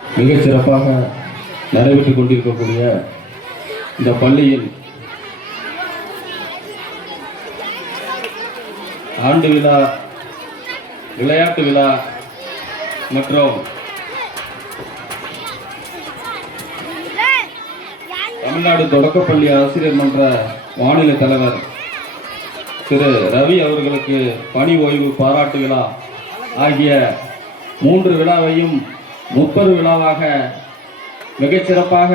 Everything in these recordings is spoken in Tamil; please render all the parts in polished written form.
மிக சிறப்பாக நடைபெற்றுக் கொண்டிருக்கக்கூடிய இந்த பள்ளியில் ஆண்டு விழா, விளையாட்டு விழா மற்றும் தமிழ்நாடு தொடக்கப்பள்ளி ஆசிரியர் மன்ற மாநில தலைவர் திரு ரவி அவர்களுக்கு பணி ஓய்வு பாராட்டு விழா ஆகிய 3 விழாவையும் 30 விழாவாக மிகச்சிறப்பாக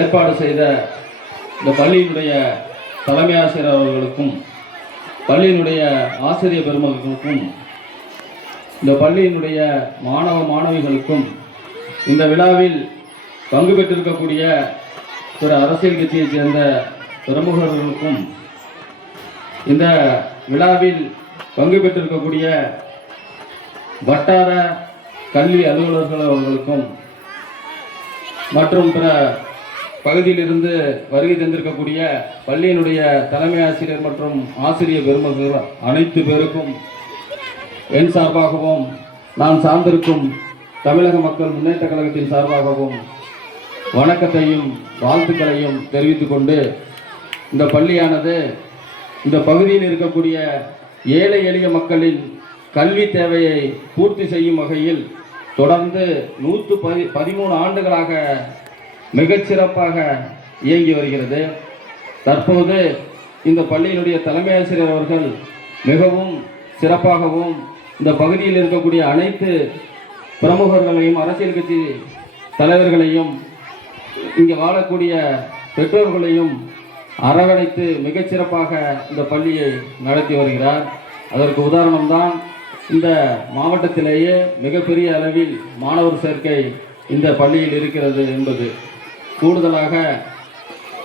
ஏற்பாடு செய்த இந்த பள்ளியினுடைய தலைமை ஆசிரியர் அவர்களுக்கும் பள்ளியினுடைய ஆசிரியர் பெருமக்களுக்கும் இந்த பள்ளியினுடைய மாணவ மாணவிகளுக்கும் இந்த விழாவில் பங்கு பெற்றிருக்கக்கூடிய ஒரு அரசியல் கட்சியைச் சேர்ந்த பிரமுகர்களுக்கும் இந்த விழாவில் பங்கு பெற்றிருக்கக்கூடிய வட்டார கல்வி அலுவலர்கள் அவர்களுக்கும் மற்றும் பிற பகுதியிலிருந்து வருகை தந்திருக்கக்கூடிய பள்ளியினுடைய தலைமை ஆசிரியர் மற்றும் ஆசிரியர் பெருமக்கள் அனைத்து பேருக்கும் என் சார்பாகவும் நான் சார்ந்திருக்கும் தமிழக மக்கள் முன்னேற்ற கழகத்தின் சார்பாகவும் வணக்கத்தையும் வாழ்த்துக்களையும் தெரிவித்துக் கொண்டு, இந்த பள்ளியானது இந்த பகுதியில் இருக்கக்கூடிய ஏழை எளிய மக்களின் கல்வி தேவையை பூர்த்தி செய்யும் வகையில் தொடர்ந்து 113 ஆண்டுகளாக மிகச்சிறப்பாக இயங்கி வருகிறது. தற்போது இந்த பள்ளியினுடைய தலைமை ஆசிரியர் அவர்கள் மிகவும் சிறப்பாகவும் இந்த பகுதியில் இருக்கக்கூடிய அனைத்து பிரமுகர்களையும் அரசியல் கட்சி தலைவர்களையும் இங்கே வாழக்கூடிய பெற்றோர்களையும் அரவணைத்து மிகச்சிறப்பாக இந்த பள்ளியை நடத்தி வருகிறார். அதற்கு உதாரணம்தான் இந்த மாவட்டத்திலேயே மிகப்பெரிய அளவில் மாணவர் சேர்க்கை இந்த பள்ளியில் இருக்கிறது என்பது. கூடுதலாக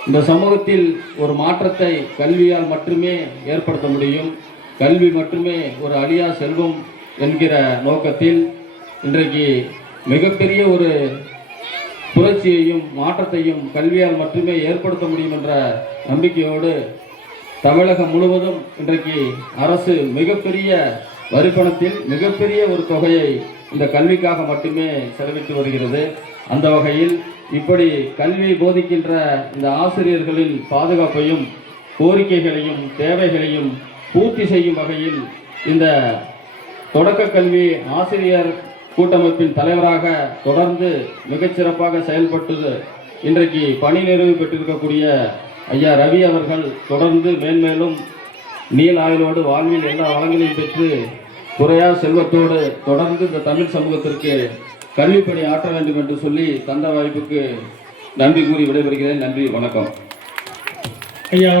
இந்த சமூகத்தில் ஒரு மாற்றத்தை கல்வியால் மட்டுமே ஏற்படுத்த முடியும். கல்வி மட்டுமே ஒரு அழியா செல்வம் என்கிற நோக்கத்தில் இன்றைக்கு மிகப்பெரிய ஒரு புரட்சியையும் மாற்றத்தையும் கல்வியால் மட்டுமே ஏற்படுத்த முடியும் என்ற நம்பிக்கையோடு தமிழகம் முழுவதும் இன்றைக்கு அரசு மிகப்பெரிய வரிப்பணத்தில் மிகப்பெரிய ஒரு தொகையை இந்த கல்விக்காக மட்டுமே செலவிட்டு வருகிறது. அந்த வகையில் இப்படி கல்வியை போதிக்கின்ற இந்த ஆசிரியர்களின் பாதுகாப்பையும் கோரிக்கைகளையும் தேவைகளையும் பூர்த்தி செய்யும் வகையில் இந்த தொடக்க கல்வி ஆசிரியர் கூட்டமைப்பின் தலைவராக தொடர்ந்து மிகச்சிறப்பாக செயல்பட்டு இன்றைக்கு பணி நிறைவு பெற்றிருக்கக்கூடிய ஐயா ரவி அவர்கள் தொடர்ந்து மேன்மேலும் நீல ஆயுளோடு வாழ்வில் எல்லா வளங்களையும் பெற்று குறையா செல்வத்தோடு தொடர்ந்து இந்த தமிழ் சமூகத்திற்கு கல்விப்பணி ஆற்ற வேண்டும் என்று சொல்லி தந்த வாய்ப்புக்கு நன்றி கூறி விடைபெறுகிறேன். நன்றி, வணக்கம். ஐயா.